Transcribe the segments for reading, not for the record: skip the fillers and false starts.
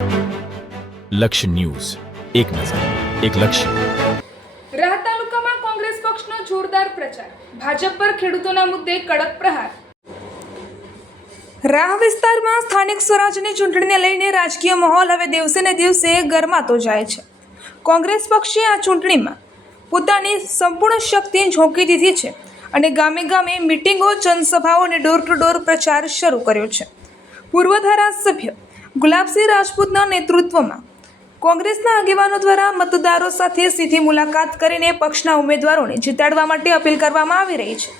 લક્ષ્ય ન્યૂઝ, એક નજર, એક લક્ષ્ય. રાહ તાલુકામાં કોંગ્રેસ પક્ષનો જોરદાર પ્રચાર, ભાજપ પર ખેડૂતોના મુદ્દે કડક પ્રહાર. રાહ વિસ્તારમાં સ્થાનિક સ્વરાજની ચૂંટણીને લઈને રાજકીય માહોલ હવે દિવસે ને દિવસે ગરમાતો જાય છે. કોંગ્રેસ પક્ષે આ ચૂંટણીમાં પોતાની સંપૂર્ણ શક્તિ ઝોકી દીધી છે અને ગામે ગામે મિટિંગો, જનસભાઓ અને ડોર ટુ ડોર પ્રચાર શરૂ કર્યો છે. પૂર્વ ધારાસભ્ય ગુલાબસિંહ રાજપૂતના નેતૃત્વમાં કોંગ્રેસના આગેવાનો દ્વારા મતદારો સાથે સીધી મુલાકાત કરીને પક્ષના ઉમેદવારોને જીતાડવા માટે અપીલ કરવામાં આવી રહી છે.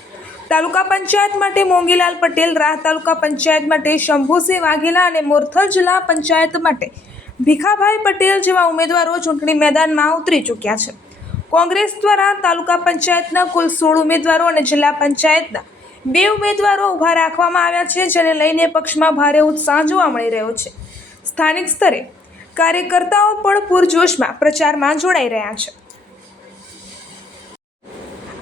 તાલુકા પંચાયત માટે મોંગીલાલ પટેલ, રાહ તાલુકા પંચાયત માટે શંભુસિંહ વાઘેલા અને મોરથલ જિલ્લા પંચાયત માટે ભીખાભાઈ પટેલ જેવા ઉમેદવારો ચૂંટણી મેદાનમાં ઉતરી ચૂક્યા છે. કોંગ્રેસ દ્વારા તાલુકા પંચાયતના કુલ 16 ઉમેદવારો અને જિલ્લા પંચાયતના 2 ઉમેદવારો ઊભા રાખવામાં આવ્યા છે, જેને લઈને પક્ષમાં ભારે ઉત્સાહ જોવા મળી રહ્યો છે. સ્થાનિક સ્તરે કાર્યકર્તાઓ પણ પૂરજોશમાં પ્રચારમાં જોડાઈ રહ્યા છે.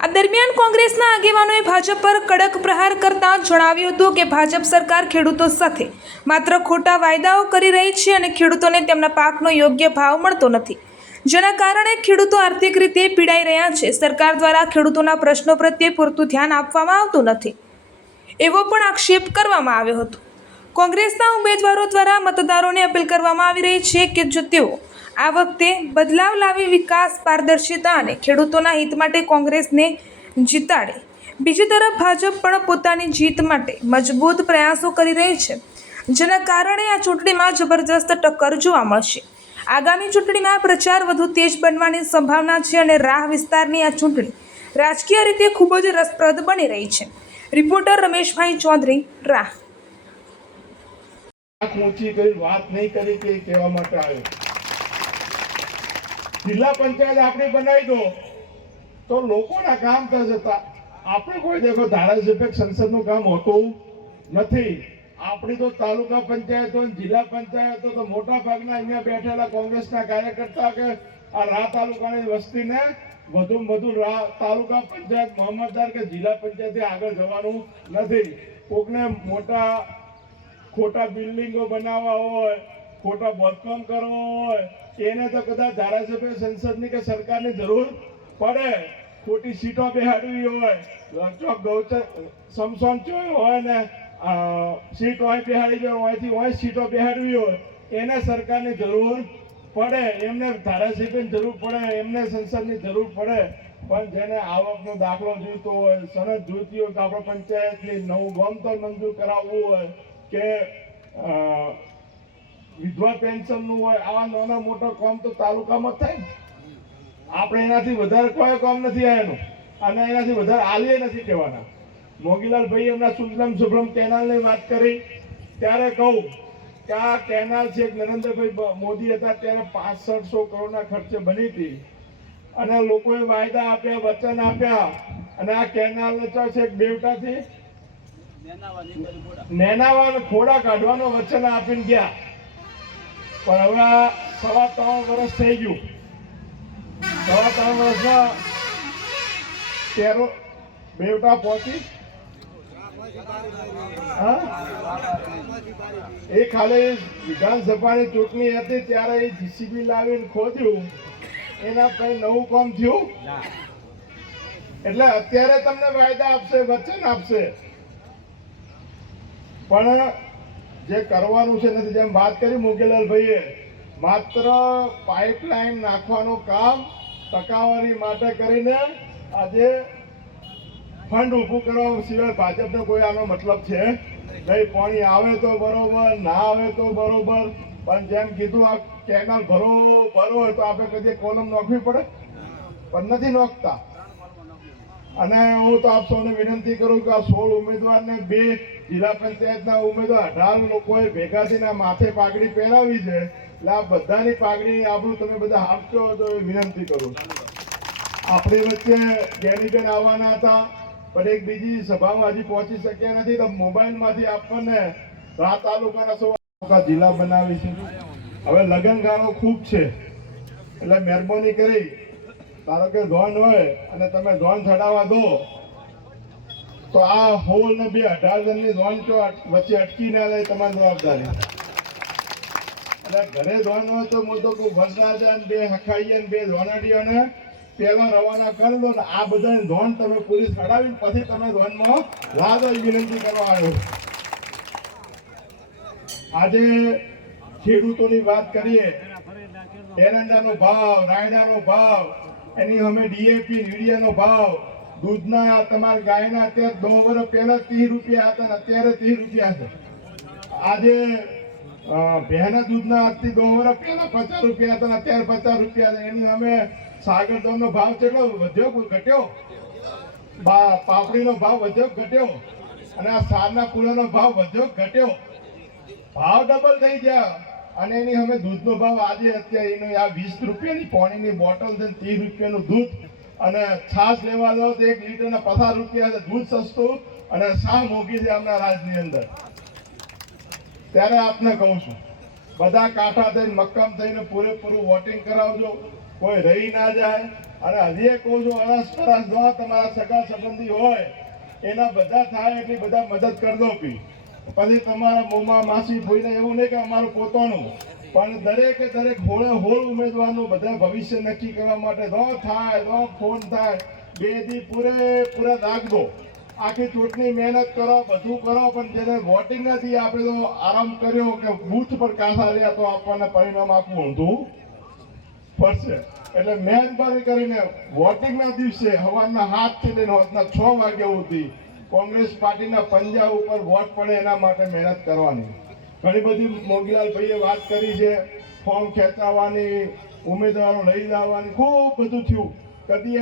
આ દરમિયાન કોંગ્રેસના આગેવાનોએ ભાજપ પર કડક પ્રહાર કરતા જણાવ્યું હતું કે ભાજપ સરકાર ખેડૂતો સાથે માત્ર ખોટા વાયદાઓ કરી રહી છે અને ખેડૂતોને તેમના પાકનો યોગ્ય ભાવ મળતો નથી, જેના કારણે ખેડૂતો આર્થિક રીતે પીડાઈ રહ્યા છે. સરકાર દ્વારા ખેડૂતોના પ્રશ્નો પ્રત્યે પૂરતું ધ્યાન આપવામાં આવતું નથી, એવો પણ આક્ષેપ કરવામાં આવ્યો હતો. કોંગ્રેસના ઉમેદવારો દ્વારા મતદારોને અપીલ કરવામાં આવી રહી છે કે જો તેઓ આ વખતે બદલાવ લાવી વિકાસ, પારદર્શિતા અને ખેડૂતોના હિત માટે કોંગ્રેસને જીતાડે. બીજી તરફ ભાજપ પણ પોતાની જીત માટે મજબૂત પ્રયાસો કરી રહી છે, જેના કારણે આ ચૂંટણીમાં જબરજસ્ત ટક્કર જોવા મળશે. આગામી ચૂંટણીમાં પ્રચાર વધુ તેજ બનવાની સંભાવના છે અને રાહ વિસ્તારની આ ચૂંટણી રાજકીય રીતે ખૂબ જ રસપ્રદ બની રહી છે. રિપોર્ટર રમેશભાઈ ચૌધરી, રાહ. ઊંચી કરી વાત નહીં કરી કે કહેવા માટે આવ્યો. જિલ્લા પંચાયત આપણે બનાવી દો તો લોકોના કામ થશે. આપણે કોઈ દેખો ધારાસભ્ય સંસદનું કામ હોતું નથી. આપણી તો તાલુકા પંચાયતો, જિલ્લા પંચાયતો તો મોટા ભાગના અહીંયા બેઠેલા કોંગ્રેસના કાર્યકર્તા કે આ રાહ તાલુકાની વસ્તીને વધુ વધુ તાલુકા પંચાયત, મોહમ્મદદાર કે જિલ્લા પંચાયતે આગળ જવાનું નથી. કોકને મોટા ખોટા બિલ્ડિંગો બનાવવા હોય, ખોટા બાંધકામ કરવા હોય, એને તો કદાચ ધારાસભ્ય સંસદની કે સરકારની જરૂર પડે. ખોટી સીટો બેહાડવી હોય, સમસોન હોય ને સીટ હોય બેહાડી હોય, હોયથી હોય સીટો બેહાડવી હોય, એને સરકારની જરૂર પડે, એમને ધારાસભ્યની જરૂર પડે, એમને સંસદની જરૂર પડે. પણ જેને આવકનો દાખલો જોઈતો હોય, સનદ જોઈતી હોય, કે આપણે પંચાયતની નવું ગામ તો મંજૂર કરાવવું હોય કે વિધવા પેન્શનનું હોય, આવા નાના મોટા કામ તો તાલુકામાં થાય. આપણે એનાથી વધારે કોઈ કામ નથી આનું અને એનાથી વધારે આલીએ નથી કહેવાના. મોગીલાલ ભાઈ એમના સુજલામ સુફલામ કેનાલની વાત કરી ત્યારે કહું કે આ કેનાલ છે નરેન્દ્રભાઈ મોદી હતા ત્યારે 6500 કરોડના ખર્ચે બની હતી અને લોકોએ વાયદા આપ્યા, વચન આપ્યા અને આ કેનાલને છે બેવટાથી નેનાવા ખોડા કાઢવાનો વચન આપીને ગયા. પણ હવે 3.5 વર્ષ થઈ ગયું. 3.5 વર્ષમાં બેવટા પહોંચી એ ખાલી વિધાનસભાની ચૂંટણી હતી ત્યારે એ જીસીબી લાવીને ખોદ્યું, એના કઈ નવું કામ થયું. એટલે અત્યારે તમને વાયદા આપશે, વચન આપશે, પણ જે કરવાનું છે નથી. જેમ વાત કરી મોગીલાલ ભાઈએ, માત્ર પાઇપલાઇન નાખવાનું કામ ટકાવારી માટે કરીને આજે ફંડ ઊભું કરવા સિવાય ભાજપને કોઈ આનો મતલબ છે નહીં. પાણી આવે તો બરોબર, ના આવે તો બરોબર, પણ જેમ કીધું આ કેનાલ ભરો હોય તો આપણે કદી કોલમ નોખવી પડે, પણ નથી નોખતા. અને હું તો આપ સૌને વિનંતી કરું કે આ 16 ઉમેદવારને 2 જિલ્લા પંચાયતના ઉમેદવાર 18 લોકોએ ભેગા થઈને માથે પાઘડી પહેરાવી છે. એટલે આ બધાની પાઘડી આબરૂ તમે બધા આપશો તો વિનંતી કરું. આપણી વચ્ચે જેનીબેન આવવાના હતા પણ એક બીજી સભામાં હજી પહોંચી શક્યા નથી, તો મોબાઈલમાંથી આપણને રાહ તાલુકાના જિલ્લા બનાવી છે. હવે લગનગાળો ખૂબ છે એટલે મહેરબાની કરી, ધારો કે ધોન હોય અને તમે ધોન ચડાવવા દો તો આ હોલ ને 18 જણની ધોન વચ્ચે અટકી ના જાય, તમારી જવાબદારી. અને ઘરે ધોવાનું હોય તો હું તો કોઈ વરસાદ બે હખાઈએ ને બે ધોનાડીઓને પહેલા રવાના કરી દો ને આ બધા ધોન તમે પૂરી ચડાવીને પછી તમે ધોનમાં લાદો એ વિનંતી કરવા આવ્યો. આજે ખેડૂતોની વાત કરીએ, એરંડાનો ભાવ, રાયડાનો ભાવ, એની અમે ડીએપી યુરિયાનો ભાવ, દૂધના તમારા ગાયના અત્યારે 2 વર્ષ પહેલા 30 રૂપિયા હતા ને અત્યારે 30 રૂપિયા છે. આજે ભેના દૂધના આજથી 2 વર્ષ પહેલા 50 રૂપિયા હતા ને અત્યારે 50 રૂપિયા છે. એની અમે સાગરદોનો ભાવ કેટલો વધ્યો ઘટ્યો, પાપડીનો ભાવ વધ્યો ઘટ્યો, અને આ સારના પૂળાનો ભાવ વધ્યો ઘટ્યો, ભાવ ડબલ થઈ ગયા. અને એની અમે દૂધનો ભાવ આજે અત્યારે એનો આ 20 રૂપિયાની પાણીની બોટલ છે, 30 રૂપિયાનું દૂધ, અને છાશ લેવા જાઓ તો 1 લીટરના 50 રૂપિયા છે. દૂધ સસ્તું અને શા મોંઘી છે આપણા રાજની અંદર. ત્યારે આપને કહું છું, બધા કાંઠા થઈને મક્કમ થઈને પૂરેપૂરું વોટિંગ કરાવજો, કોઈ રહી ના જાય. અને હજી એક કહું છું, અરસ જો તમારા સગા સંબંધી હોય એના બધા થાય એટલી બધા મદદ કરજો. પછી તમારા મોમાં માસી ભૂઈને એવું નહીં કે અમારું પોતાનું, પણ દરેકે દરેક હોળે હોળ ઉમેદવારનું બધા ભવિષ્ય નક્કી કરવા માટે દો થાય, દો ફોન થાય, 2 દી પૂરેપૂરા રાખજો. આખી ચૂંટણી મહેનત કરો, બધું કરો, પણ જેને વોટિંગ નથી આપણે તો આરામ કર્યો કે બૂથ પર કાંસા રહ્યા તો આપણને પરિણામ આપવું ઊંધું પડશે. એટલે મહેરબાની કરીને વોટિંગના દિવસે સવારના 7 થી લઈને રાતના 6 વાગ્યા સુધી કોંગ્રેસ પાર્ટીના પંજા ઉપર વોટ પડે એના માટે મહેનત કરવાની. ઘણી બધી મોગીલાલ ભાઈએ વાત કરી છે, ફોર્મ ખેંચાવવાની, ઉમેદવારો લઈ લાવવાની, ખૂબ બધું થયું. કદી